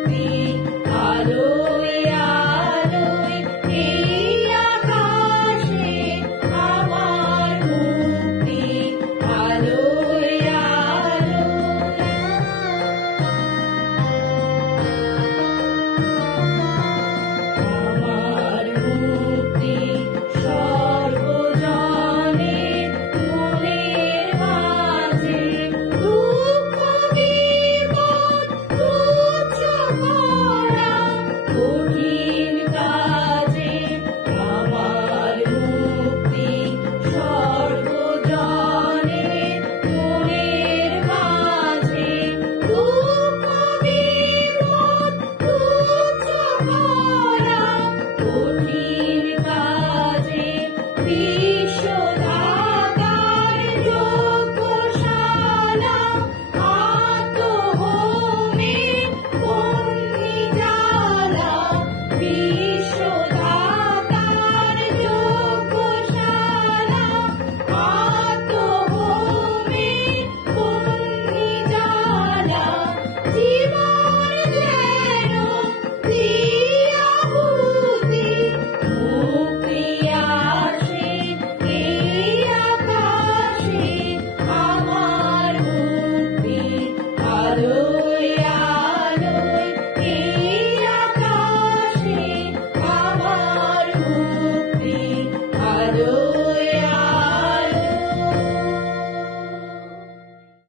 মুক্তি আলোয়